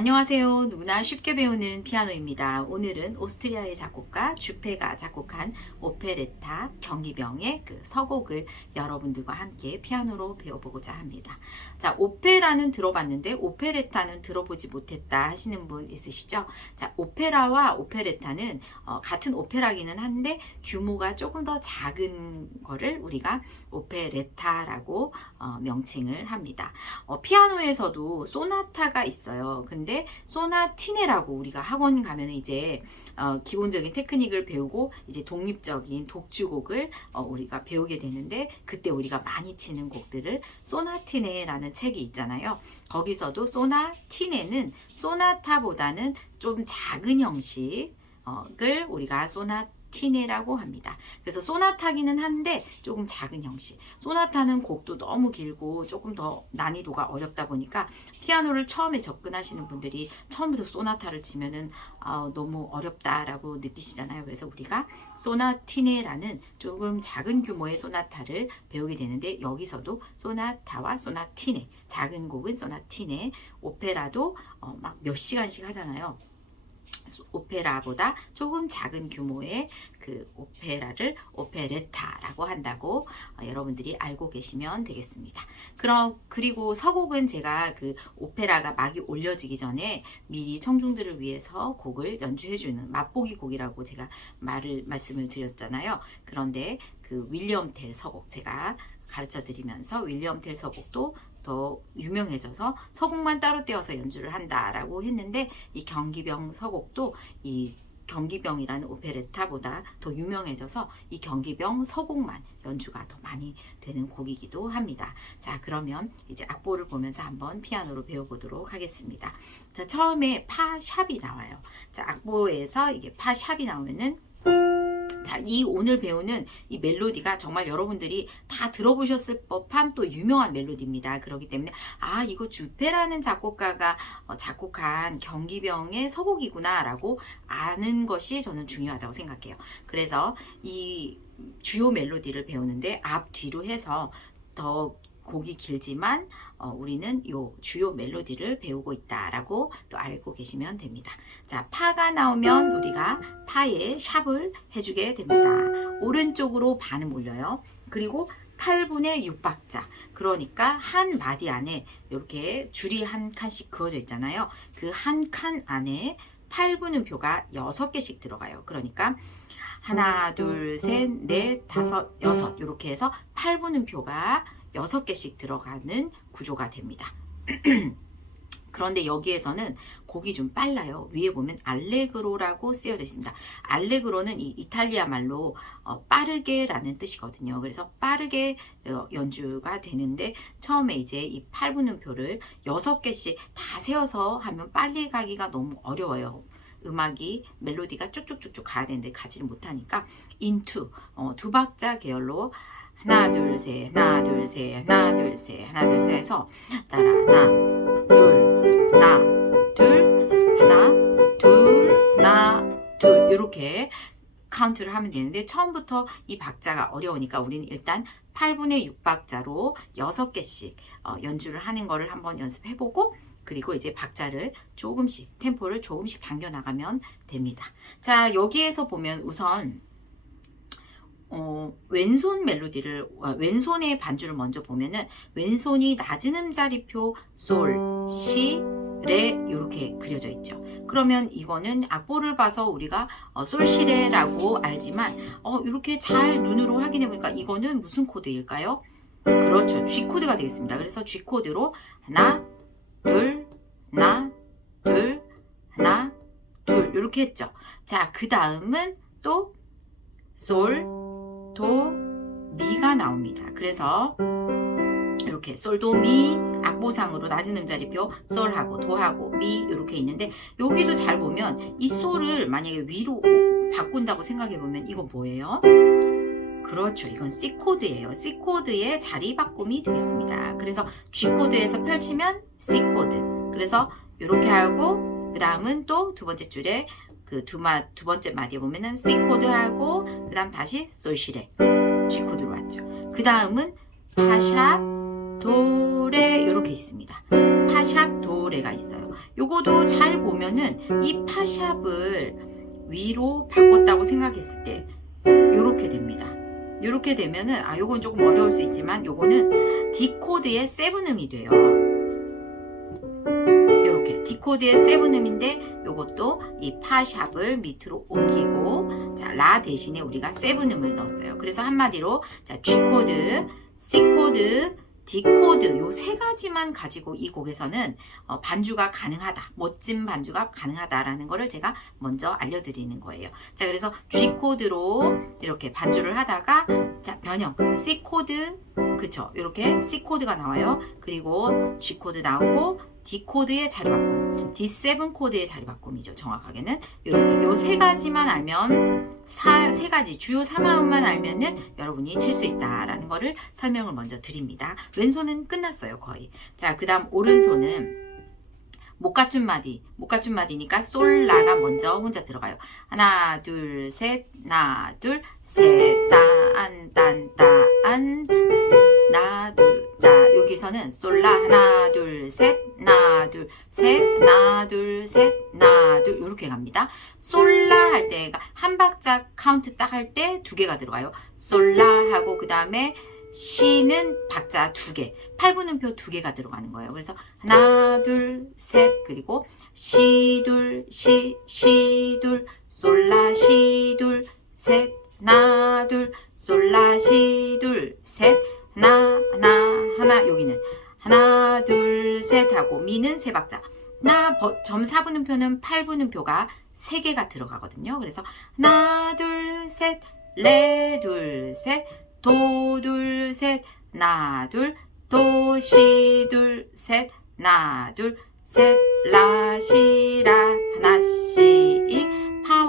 안녕하세요. 누구나 쉽게 배우는 피아노입니다. 오늘은 오스트리아의 작곡가 주페가 작곡한 오페레타 경기병의 그 서곡을 여러분들과 함께 피아노로 배워보고자 합니다. 자, 오페라는 들어봤는데 오페레타는 들어보지 못했다 하시는 분 있으시죠? 자, 오페라와 오페레타는 어, 같은 오페라기는 한데 규모가 조금 더 작은 거를 우리가 오페레타라고 어, 명칭을 합니다. 어, 피아노에서도 소나타가 있어요. 근데 소나티네라고 우리가 학원 가면 이제 어, 기본적인 테크닉을 배우고 이제 독립적인 독주곡을 어, 우리가 배우게 되는데 그때 우리가 많이 치는 곡들을 소나티네라는 책이 있잖아요. 거기서도 소나티네는 소나타보다는 좀 작은 형식을 우리가 소나 티네라고 합니다. 그래서 소나타기는 한데 조금 작은 형식. 소나타는 곡도 너무 길고 조금 더 난이도가 어렵다 보니까 피아노를 처음에 접근하시는 분들이 처음부터 소나타를 치면은 아, 너무 어렵다라고 느끼시잖아요. 그래서 우리가 소나티네라는 조금 작은 규모의 소나타를 배우게 되는데 여기서도 소나타와 소나티네 작은 곡은 소나티네 오페라도 어, 막 몇 시간씩 하잖아요. 오페라보다 조금 작은 규모의 그 오페라를 오페레타라고 한다고 어, 여러분들이 알고 계시면 되겠습니다. 그럼 그리고 서곡은 제가 그 오페라가 막이 올려지기 전에 미리 청중들을 위해서 곡을 연주해 주는 맛보기 곡이라고 제가 말을 말씀을 드렸잖아요. 그런데 그 윌리엄 텔 서곡 제가 가르쳐 드리면서 윌리엄 텔 서곡도 더 유명해져서 서곡만 따로 떼어서 연주를 한다라고 했는데 이 경기병 서곡도 이 경기병이라는 오페레타보다 더 유명해져서 이 경기병 서곡만 연주가 더 많이 되는 곡이기도 합니다. 자, 그러면 이제 악보를 보면서 한번 피아노로 배워보도록 하겠습니다. 자, 처음에 파 샵이 나와요. 자, 악보에서 이게 파 샵이 나오면은 자, 이 오늘 배우는 이 멜로디가 정말 여러분들이 다 들어보셨을 법한 또 유명한 멜로디입니다. 그렇기 때문에 아, 이거 주페라는 작곡가가 어, 작곡한 경기병의 서곡이구나라고 아는 것이 저는 중요하다고 생각해요. 그래서 이 주요 멜로디를 배우는데 앞 뒤로 해서 더 곡이 길지만 어, 우리는 요 주요 멜로디를 배우고 있다라고 또 알고 계시면 됩니다. 자, 파가 나오면 우리가 파에 샵을 해주게 됩니다. 오른쪽으로 반음 올려요. 그리고 8분의 6박자. 그러니까 한 마디 안에 이렇게 줄이 한 칸씩 그어져 있잖아요. 그 한 칸 안에 8분음표가 6개씩 들어가요. 그러니까 하나, 둘, 셋, 넷, 다섯, 여섯 이렇게 해서 8분음표가 6개씩 들어가는 구조가 됩니다. 그런데 여기에서는 곡이 좀 빨라요. 위에 보면 알레그로라고 쓰여져 있습니다. 알레그로는 이 이탈리아 말로 어, 빠르게라는 뜻이거든요. 그래서 빠르게 어, 연주가 되는데 처음에 이제 이 8분음표를 6개씩 다 세워서 하면 빨리 가기가 너무 어려워요. 음악이 멜로디가 쭉쭉쭉쭉 가야 되는데 가지를 못하니까 into 어, 두 박자 계열로 하나 둘 셋 하나 둘 셋 하나 둘 셋 하나 둘 셋 해서 따라 하나 둘 하나 둘 하나 둘 하나 둘 이렇게 카운트를 하면 되는데 처음부터 이 박자가 어려우니까 우리는 일단 8분의 6박자로 6개씩 어, 연주를 하는 거를 한번 연습해보고 그리고 이제 박자를 조금씩 템포를 조금씩 당겨 나가면 됩니다. 자 여기에서 보면 우선 어, 왼손 멜로디를 어, 왼손의 반주를 먼저 보면은 왼손이 낮은 음자리표 솔, 시, 레 이렇게 그려져 있죠. 그러면 이거는 악보를 봐서 우리가 어, 솔시레라고 알지만 어, 이렇게 잘 눈으로 확인해 보니까 이거는 무슨 코드일까요? 그렇죠. G 코드가 되겠습니다. 그래서 G 코드로 하나, 둘, 하나, 둘, 하나, 둘 이렇게 했죠. 자, 그 다음은 또 솔, 도, 미가 나옵니다. 그래서 이렇게 솔도 미 악보상으로 낮은 음자리표 솔하고 도하고 미 이렇게 있는데 여기도 잘 보면 이 솔을 만약에 위로 바꾼다고 생각해 보면 이거 뭐예요? 그렇죠. 이건 C 코드예요. C 코드의 자리 바꿈이 되겠습니다. 그래서 G 코드에서 펼치면 C 코드. 그래서 이렇게 하고 그 다음은 또 두 번째 줄에 그 두 마 두 번째 마디에 보면은 C 코드 하고 그 다음 다시 솔시레 G 코드로 왔죠. 그 다음은 파샵 도레 이렇게 있습니다. 파샵 도레가 있어요. 요거도 잘 보면은 이 파샵을 위로 바꿨다고 생각했을 때 요렇게 됩니다. 요렇게 되면은 아 요건 조금 어려울 수 있지만 요거는 디코드의 세븐음이 돼요. 디코드의 세븐음인데 요것도 이 파샵을 밑으로 옮기고 자 라 대신에 우리가 세븐음을 넣었어요. 그래서 한마디로 자 G 코드, C 코드, D 코드 요 세 가지만 가지고 이 곡에서는 어, 반주가 가능하다. 멋진 반주가 가능하다라는 거를 제가 먼저 알려드리는 거예요. 자 그래서 G 코드로 이렇게 반주를 하다가 자 변형 C 코드 그쵸 이렇게 C 코드가 나와요. 그리고 G 코드 나오고 D 코드의 자리 바꿈, D7 코드의 자리 바꿈이죠. 정확하게는 이렇게 요 세 가지만 알면 사, 세 가지 주요 3화음만 알면은 여러분이 칠 수 있다라는 거를 설명을 먼저 드립니다. 왼손은 끝났어요 거의. 자 그다음 오른손은 못 갖춘 마디, 못 갖춘 마디니까 솔라가 먼저 혼자 들어가요. 하나, 둘, 셋, 하나, 둘, 셋, 따 안, 딴, 따 안, 나, 둘, 따. 여기서는 솔라. 하나, 둘, 셋, 하나, 둘, 셋, 하나, 둘, 셋, 하나, 둘 이렇게 갑니다. 솔라 할 때가 한 박자 카운트 딱 할 때 두 개가 들어가요. 솔라 하고 그 다음에 시는 박자 두 개, 8분음표 두 개가 들어가는 거예요. 그래서 하나, 둘, 셋, 그리고 시, 둘, 시, 시, 둘, 솔라, 시, 둘, 셋, 하나, 둘, 솔라, 시, 둘, 셋, 하나, 하나, 하나, 여기는 하나, 둘, 셋 하고 미는 세 박자. 나, 버- 점 4분음표는 8분음표가 세 개가 들어가거든요. 그래서 하나, 둘, 셋, 레, 둘, 셋, 도, 둘, 셋, 나, 둘, 도, 시, 둘, 셋, 나, 둘, 셋, 라, 시, 라, 하나 씩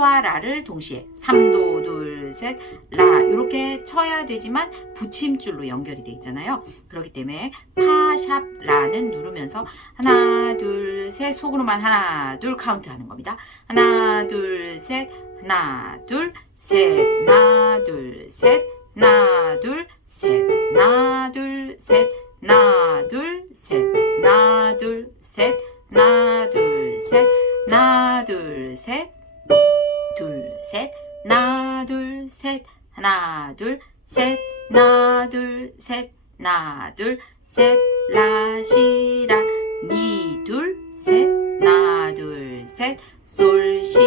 파와 라를 동시에 3도, 둘, 셋, 라 이렇게 쳐야 되지만 붙임줄로 연결이 돼 있잖아요. 그렇기 때문에 파, 샵, 라는 누르면서 하나, 둘, 셋 속으로만 하나, 둘 카운트 하는 겁니다. 하나, 둘, 셋, 하나, 둘, 셋, 하나, 둘, 셋, 하나, 둘, 셋, 하나, 둘, 셋, 하나, 둘, 셋, 하나, 둘, 셋, 하나, 둘, 셋, 하나, 둘, 셋, 셋, 하나, 둘, 셋, 하나, 둘, 셋, 하나, 둘, 셋, 라, 시, 라, 미, 둘, 셋, 하나, 둘, 셋, 솔, 시,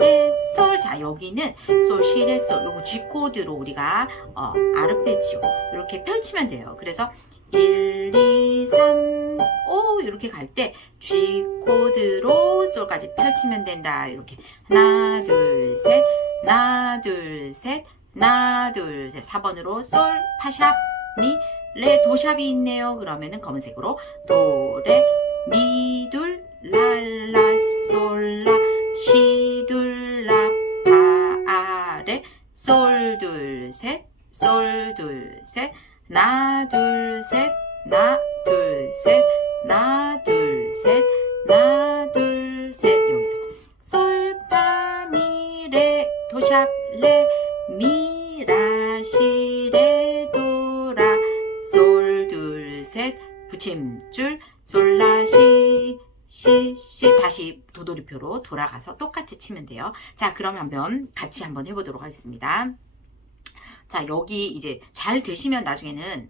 레, 솔. 자, 여기는 솔, 시, 레, 솔. 요거 G 코드로 우리가 어, 아르페지오. 이렇게 펼치면 돼요. 그래서 1, 2, 3, 5 이렇게 갈 때 G 코드로 솔까지 펼치면 된다. 이렇게 하나, 둘, 셋, 하나, 둘, 셋, 하나, 둘, 셋. 4번으로 솔, 파샵, 미, 레, 도샵이 있네요. 그러면은 검은색으로 도, 레, 미, 둘, 라, 라, 솔, 라, 시, 둘, 라, 파, 아, 레, 솔, 둘, 셋, 솔, 둘, 셋, 하 나, 둘, 셋, 하나, 둘, 셋, 하나, 둘, 셋, 하나, 둘, 셋. 여기서. 솔, 파, 미, 레, 도샵, 레, 미, 라, 시, 레, 도, 라, 솔, 둘, 셋, 붙임줄, 솔, 라, 시, 시, 시, 다시 도돌이표로 돌아가서 똑같이 치면 돼요. 자, 그럼 한번 같이 한번 해보도록 하겠습니다. 자, 여기 이제 잘 되시면 나중에는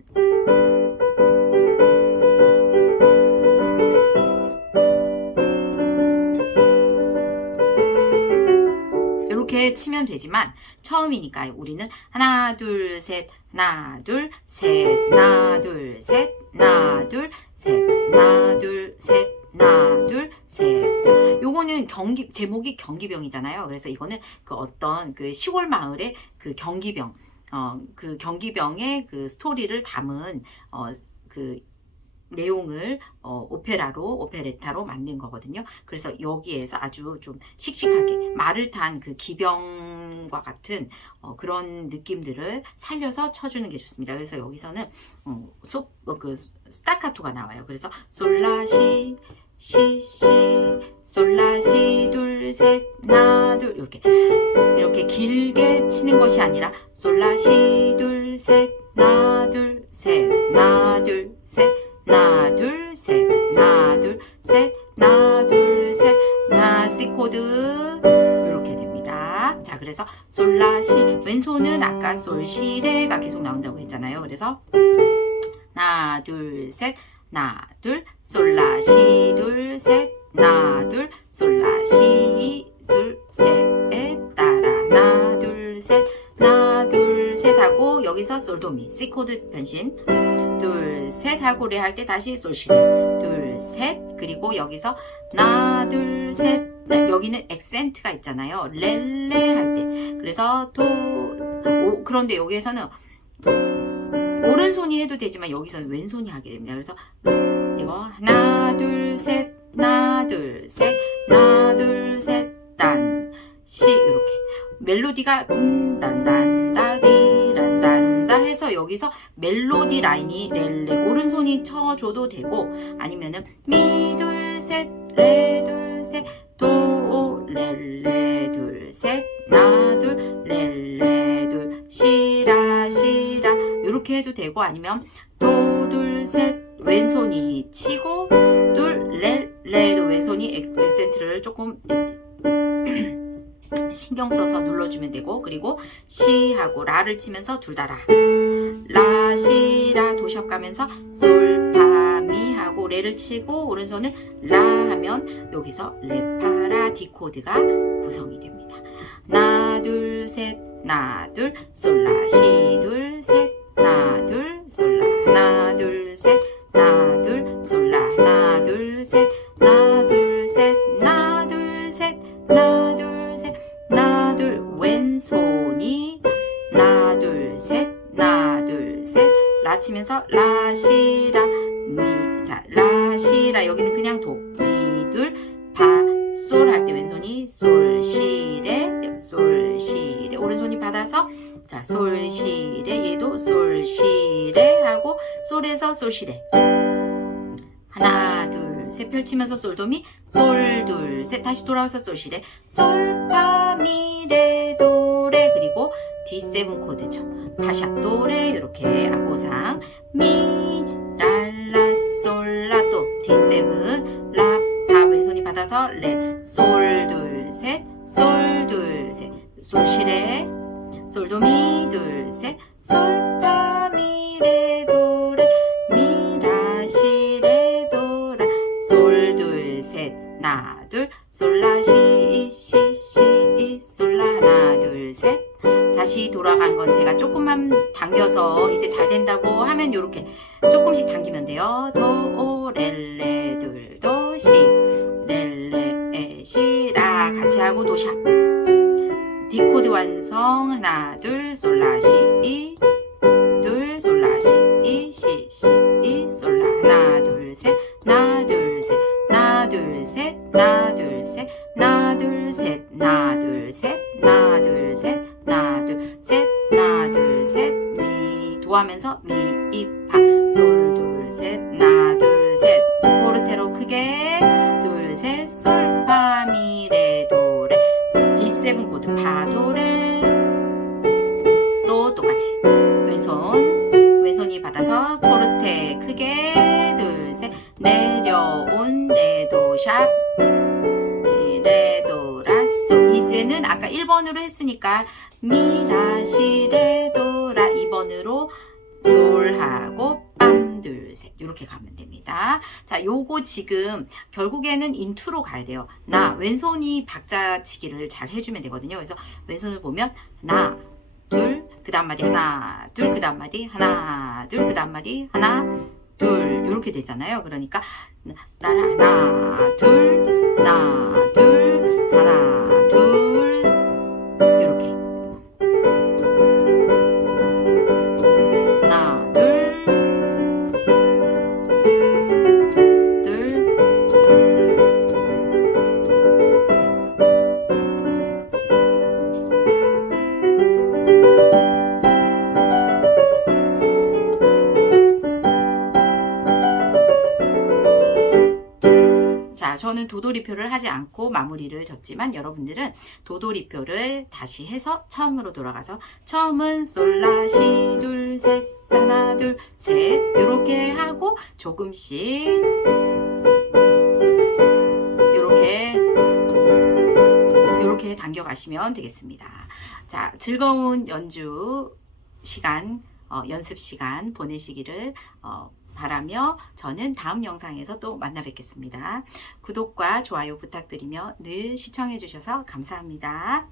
이렇게 치면 되지만 처음이니까 우리는 하나 둘 셋 하나 둘 셋 하나 둘 셋 하나 둘 셋 하나 둘 셋 하나 둘셋 자, 요거는 경기 제목이 경기병이잖아요. 그래서 이거는 그 어떤 그 시골 마을의 그 경기병 어 그 경기병의 그 스토리를 담은 어 그 내용을 어, 오페라로 오페레타로 만든 거거든요. 그래서 여기에서 아주 좀 씩씩하게 말을 탄 그 기병과 같은 어, 그런 느낌들을 살려서 쳐주는 게 좋습니다. 그래서 여기서는 어, 소, 어, 그 스타카토가 나와요. 그래서 솔라시 시시 솔라시 둘셋 하나 둘 이렇게 이렇게 길게 치는 것이 아니라 솔라시 둘셋 하나 둘셋 하나 둘셋 하나 둘셋 하나 둘셋 하나 둘셋나 C 코드 이렇게 됩니다. 자 그래서 솔라시 왼손은 아까 솔시레가 계속 나온다고 했잖아요. 그래서 하나 둘셋하 나 둘 솔라 시 둘 셋. 하나 둘 솔라 시 둘 셋 따라. 하나 둘 셋. 하나 둘 셋 하고 여기서 솔도미 C 코드 변신. 둘 셋 하고 레 할 때 다시 솔시레 둘 셋. 그리고 여기서 하나 둘셋. 네, 여기는 액센트가 있잖아요. 렐레 할 때. 그래서 도 오, 그런데 여기에서는 오른손이 해도 되지만 여기서는 왼손이 하게 됩니다. 그래서 이거 하나 둘 셋 하나 둘 셋 하나 둘 셋 단 시 이렇게. 멜로디가 음, 딴딴다디란딴다 해서 여기서 멜로디 라인이 렐레 오른손이 쳐줘도 되고 아니면은 미 둘 셋 레 둘 셋도 렐레 해도 되고 아니면 도 둘 셋 왼손이 치고 둘 렐레도 왼손이 액센트를 조금 신경 써서 눌러주면 되고 그리고 시하고 라를 치면서 둘 다 라. 라, 시, 라 도샵 가면서 솔, 파, 미 하고 레를 치고 오른손은 라 하면 여기서 레, 파, 라, 디 코드가 구성이 됩니다. 나, 둘, 셋, 나, 둘, 솔, 라, 시, 둘, 셋, 나, 둘, 솔, 라, 하나, 둘, 셋, 나, 둘, 솔, 라, 하나, 둘, 셋, 나, 둘, 셋, 나, 둘, 셋, 나, 둘, 셋, 나, 둘, 왼손이 나, 둘, 셋, 나, 둘, 셋, 라 치면서 라, 시, 라, 미, 자, 라, 시, 라, 여기는 그냥 도, 미, 둘, 파, 솔할 때 왼손이 솔, 시, 레, 솔, 시, 레, 오른손이 받아서 자, 솔, 시, 레, 얘도 솔, 시, 레 하고 솔에서 솔, 시, 레. 하나, 둘, 셋 펼치면서 솔도미, 솔, 둘, 셋. 다시 돌아와서 솔, 시, 레, 솔, 파, 미, 레, 도, 레 그리고 D7 코드죠. 파샵, 도, 레 이렇게 악보상. 미, 랄라, 솔, 라, 또. D7 라, 파 왼손이 받아서 레, 솔, 둘, 셋, 솔, 둘, 셋, 솔, 시, 레 솔도미 둘, 셋, 솔, 파, 미, 레, 도, 레, 미, 라, 시, 레, 도, 라, 솔, 둘, 셋, 나, 둘, 솔, 라, 시, 시, 시, 솔, 라, 하나, 둘, 셋. 다시 돌아간 건 제가 조금만 당겨서 이제 잘 된다고 하면 이렇게 조금씩 당기면 돼요. 도, 오, 렐레, 둘, 도, 시, 렐레, 에, 시, 라 같이 하고 도샵. D 코드 완성 하나 둘 솔라 시이둘 솔라 시이 시시 솔라 하나 둘셋 하나 둘셋 하나 둘셋 하나 둘셋 하나 둘셋 하나 둘셋 하나 둘셋 하나 둘셋 하나 둘 셋 미 도하면서 미이파 솔 둘셋 하나 솔하고 빰, 둘, 셋. 이렇게 가면 됩니다. 자, 요거 지금 결국에는 인투로 가야 돼요. 나, 왼손이 박자치기를 잘 해주면 되거든요. 그래서 왼손을 보면 하나, 둘, 그 다음 마디 하나, 둘, 그 다음 마디 하나, 둘, 그 다음 마디 하나, 둘, 이렇게 되잖아요. 그러니까 따라 하나, 둘, 하나, 둘, 하나, 저는 도돌이표를 하지 않고 마무리를 졌지만 여러분들은 도돌이표를 다시 해서 처음으로 돌아가서 처음은 솔라 시 둘셋 하나 둘셋 이렇게 하고 조금씩 이렇게 이렇게 당겨 가시면 되겠습니다. 자, 즐거운 연주 시간, 어, 연습 시간 보내시기를 어, 바라며 저는 다음 영상에서 또 만나 뵙겠습니다. 구독과 좋아요 부탁드리며 늘 시청해 주셔서 감사합니다.